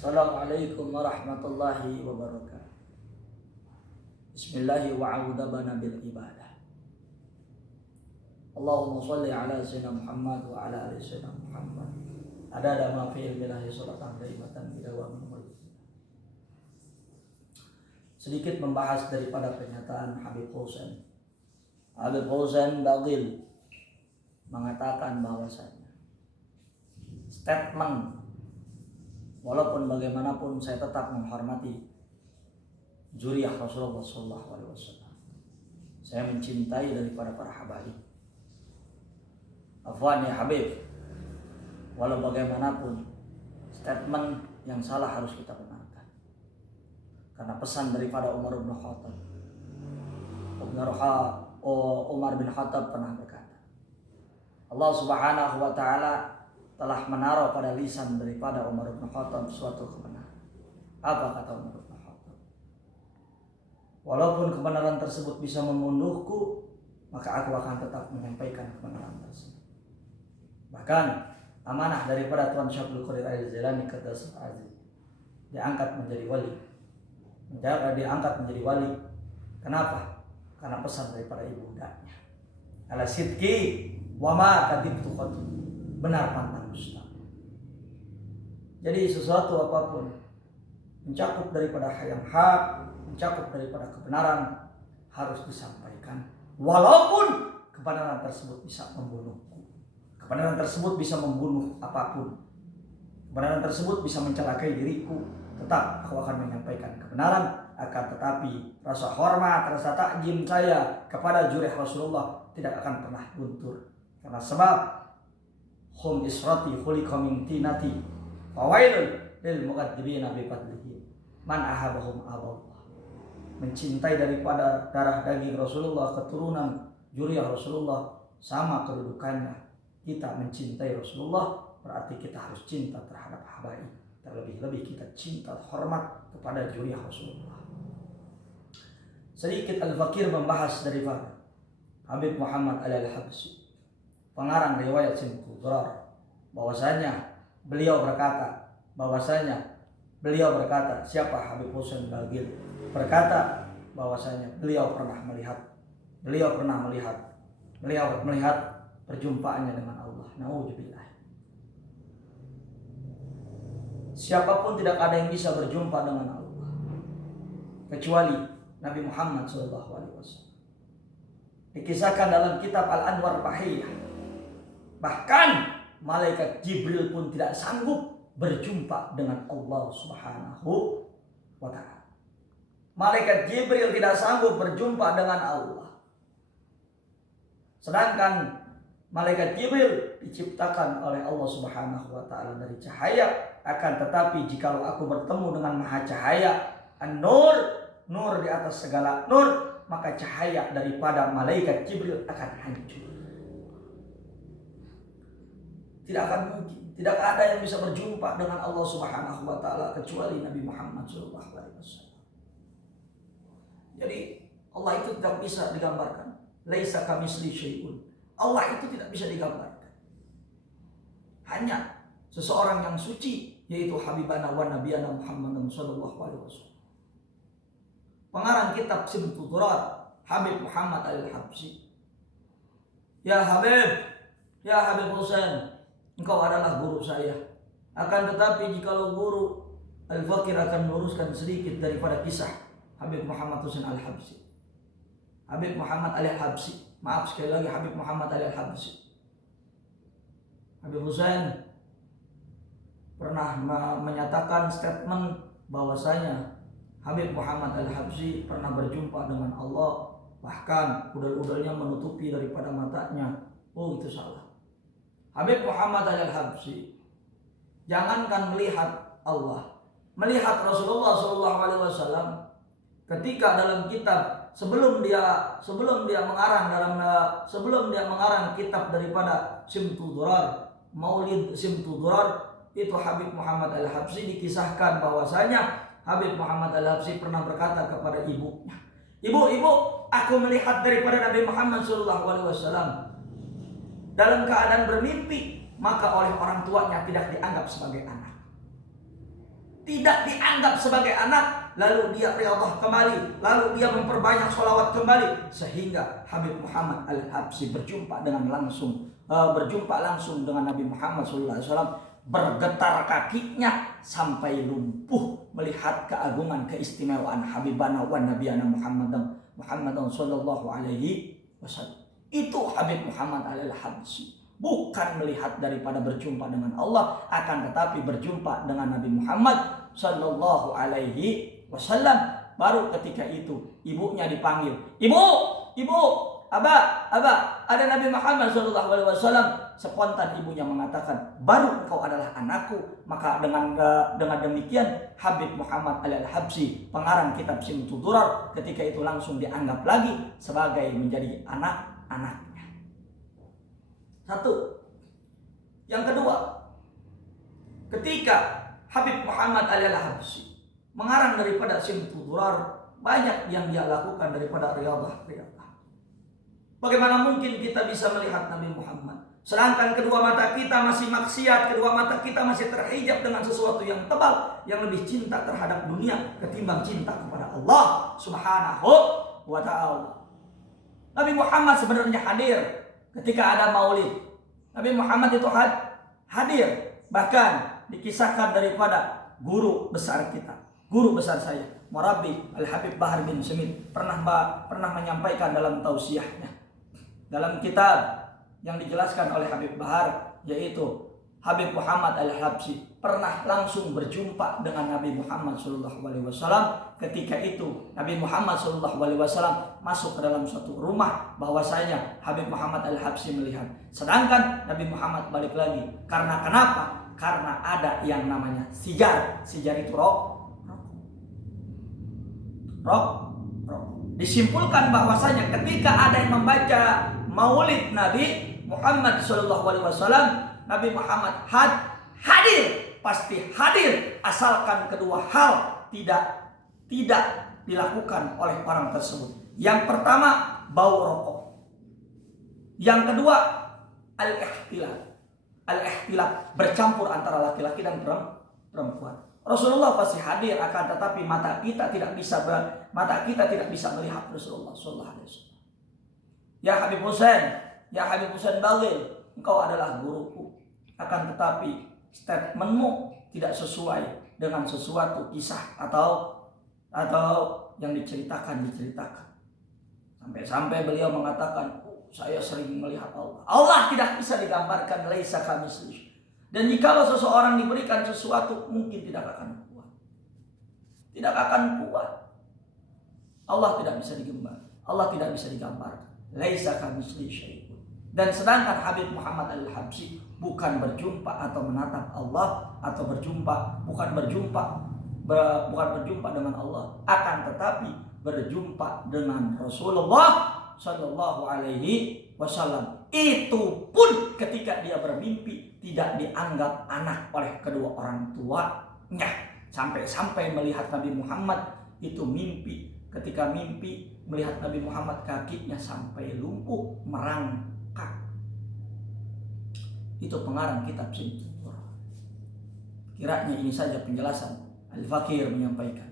Assalamualaikum warahmatullahi wabarakatuh. Bismillahi wa'udabana bil ibadah. Allahumma salli ala sayyidina Muhammad wa ala ali sayyidina Muhammad. Adada ma fi ilmillahi salatan daimatan bidawam mulk. Sedikit membahas daripada pernyataan Habib Hussein. Habib Hussein Bagil mengatakan bahwasanya statement walaupun bagaimanapun saya tetap menghormati zuriyah Rasulullah SAW. Saya mencintai daripada para habaib. Afwan ya Habib, walau bagaimanapun statement yang salah harus kita benarkan. Karena pesan daripada Umar bin Khattab. Umar bin Khattab pernah berkata, Allah Subhanahu wa taala telah menaruh pada lisan daripada Umar bin Khattab suatu kebenaran. Apa kata Umar bin Khattab? Walaupun kebenaran tersebut bisa membunuhku, maka aku akan tetap menyampaikan kebenaran tersebut. Bahkan amanah daripada Tuan Syabdul Qadir Al-Jilani kata Aziz diangkat menjadi wali. Diangkat menjadi wali. Kenapa? Karena pesan daripada ibundanya. Ala sidqi wa ma kadibtu qatu. Benar pantang dusta. Jadi sesuatu apapun mencakup daripada yang hak, mencakup daripada kebenaran harus disampaikan. Walaupun kebenaran tersebut bisa membunuhku. Kebenaran tersebut bisa membunuh apapun. Kebenaran tersebut bisa mencelakai diriku. Tetap aku akan menyampaikan kebenaran. Akan tetapi rasa hormat, rasa takjim saya kepada zuriyah Rasulullah tidak akan pernah luntur. Karena sebab hum israti khuliqa min tinati fawailun lil muqaddibina bi fadlihi man ahabahum aballah. Mencintai daripada darah daging Rasulullah, keturunan zuriyah Rasulullah sama kedudukannya. Kita mencintai Rasulullah berarti kita harus cinta terhadap habaib. Terlebih-lebih kita cinta hormat kepada zuriyah Rasulullah. Sedikit Al-Fakir membahas daripada Habib Muhammad Al-Habsyi, pengarang riwayat Simtul Durar, bahwasanya beliau berkata siapa Habib Hussein Bagil berkata bahwasanya beliau melihat perjumpaannya dengan Allah. Nauzubillah. Siapapun tidak ada yang bisa berjumpa dengan Allah kecuali Nabi Muhammad SAW. Dikisahkan dalam kitab Al-Anwar Bahiyah, bahkan malaikat Jibril pun tidak sanggup berjumpa dengan Allah Subhanahu wa ta'ala. Malaikat Jibril tidak sanggup berjumpa dengan Allah. Sedangkan malaikat Jibril diciptakan oleh Allah Subhanahu wa ta'ala dari cahaya. Akan tetapi jikalau aku bertemu dengan maha cahaya, an-nur, nur di atas segala nur, maka cahaya daripada malaikat Jibril akan hancur. Tidak akan mungkin, tidak ada yang bisa berjumpa dengan Allah Subhanahu wa ta'ala kecuali Nabi Muhammad SAW. Jadi Allah itu tidak bisa digambarkan. Laisa kamitslihi syai'un. Allah itu tidak bisa digambarkan. Hanya seseorang yang suci, yaitu Habibana wa Nabiyana Muhammad SAW. Pengarang kitab Simtul Durar, Habib Muhammad Al-Habsyi. Ya Habib Hussein, engkau adalah guru saya. Akan tetapi jikalau guru Al-Fakir akan meluruskan sedikit daripada kisah Habib Muhammad Hussein Al-Habsyi. Habib Muhammad Al-Habsyi, maaf sekali lagi, Habib Muhammad Al-Habsyi. Habib Hussein pernah menyatakan statement bahwasanya Habib Muhammad Al-Habsyi pernah berjumpa dengan Allah, bahkan udel-udelnya menutupi daripada matanya. Oh, itu salah. Habib Muhammad Al-Habsyi jangankan melihat Allah, melihat Rasulullah SAW ketika dalam kitab sebelum dia mengarang kitab daripada Simtul Durar, Maulid Simtul Durar, itu Habib Muhammad Al-Habsyi dikisahkan bahwasanya Habib Muhammad Al-Habsyi pernah berkata kepada ibunya, ibu, aku melihat daripada Nabi Muhammad SAW dalam keadaan bermimpi, maka oleh orang tuanya tidak dianggap sebagai anak. tidak dianggap sebagai anak, lalu dia riyadhah kembali, lalu dia memperbanyak sholawat kembali, sehingga Habib Muhammad Al-Habsyi berjumpa langsung dengan Nabi Muhammad SAW, bergetar kakinya sampai lumpuh melihat keagungan keistimewaan Habibana wa Nabiyana Muhammadan sallallahu alaihi wasallam. Itu Habib Muhammad Al-Habsyi. Bukan melihat daripada berjumpa dengan Allah, akan tetapi berjumpa dengan Nabi Muhammad sallallahu alaihi wasallam. Baru ketika itu ibunya dipanggil, ibu, Aba, ada Nabi Muhammad sallallahu alaihi wasallam. Spontan ibunya mengatakan, baru engkau adalah anakku. Maka dengan demikian Habib Muhammad Al-Habsyi, pengarang kitab Simtud Durar, ketika itu langsung dianggap lagi sebagai menjadi anak-anaknya. Satu. Yang kedua, ketika Habib Muhammad Al-Habsyi mengarang daripada Simtud Durar, banyak yang dia lakukan daripada riyadhah. Bagaimana mungkin kita bisa melihat Nabi Muhammad, sedangkan kedua mata kita masih maksiat, kedua mata kita masih terhijab dengan sesuatu yang tebal, yang lebih cinta terhadap dunia ketimbang cinta kepada Allah Subhanahu wa ta'ala. Nabi Muhammad sebenarnya hadir ketika ada maulid. Nabi Muhammad itu hadir. Bahkan dikisahkan daripada guru besar kita, guru besar saya, Murabbi Al-Habib Bahar bin Smith, pernah menyampaikan dalam tausiahnya, dalam kitab yang dijelaskan oleh Habib Bahar, yaitu Habib Muhammad Al-Habsyi pernah langsung berjumpa dengan Nabi Muhammad SAW. Ketika itu Nabi Muhammad SAW masuk ke dalam suatu rumah, bahwasanya Habib Muhammad Al-Habsyi melihat. Sedangkan Nabi Muhammad balik lagi. Karena kenapa? Karena ada yang namanya sijar. Sijar itu rok. Disimpulkan bahwasanya ketika ada yang membaca maulid Nabi Muhammad SAW, Nabi Muhammad hadir, pasti hadir, asalkan kedua hal tidak dilakukan oleh orang tersebut. Yang pertama, bau rokok. Yang kedua, al-ihtilat, bercampur antara laki-laki dan perempuan. Rasulullah pasti hadir, akan tetapi mata kita tidak bisa melihat Rasulullah sallallahu alaihi wasallam. Ya Habib Husain Balil, engkau adalah guruku, akan tetapi statementmu tidak sesuai dengan sesuatu kisah atau yang diceritakan. Sampai beliau mengatakan, saya sering melihat Allah. Allah tidak bisa digambarkan, laisa kamitslihi. Dan jikalau seseorang diberikan sesuatu, mungkin tidak akan kuat. Allah tidak bisa digambar. Allah tidak bisa digambarkan. Laisa kamitslihi syai'un. Dan sedangkan Habib Muhammad Al-Habsyi bukan berjumpa atau menatap Allah, atau bukan berjumpa dengan Allah, akan tetapi berjumpa dengan Rasulullah sallallahu alaihi wasallam. Itu pun ketika dia bermimpi tidak dianggap anak oleh kedua orang tuanya. Sampai melihat Nabi Muhammad itu mimpi. Ketika mimpi melihat Nabi Muhammad, kakinya sampai lumpuh merangkak. Itu pengarang kitab Simtud Durar. Kiranya ini saja penjelasan Al-Fakir menyampaikan.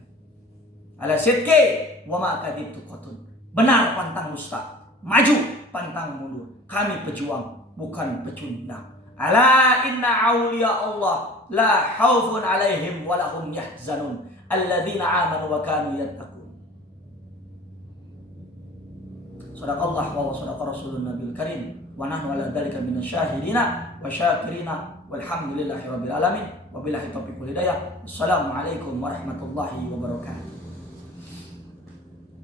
Ala sidqi wa ma kadibtu qatun. Benar pantang dusta, maju pantang mundur. Kami pejuang, bukan pecundang. Ala inna awliya Allah la khaufun alaihim wa lahum yahzanun. Alladzina amanu wa kanu yattaqun. Sadaqallah wa sadaqa rasulun nabil karim. Wa nahnu ala dzalika minasyahidina wa syakirina walhamdulillahi rabbil alamin. Wabillahi taufiq wal hidayah. Assalamualaikum warahmatullahi wabarakatuh.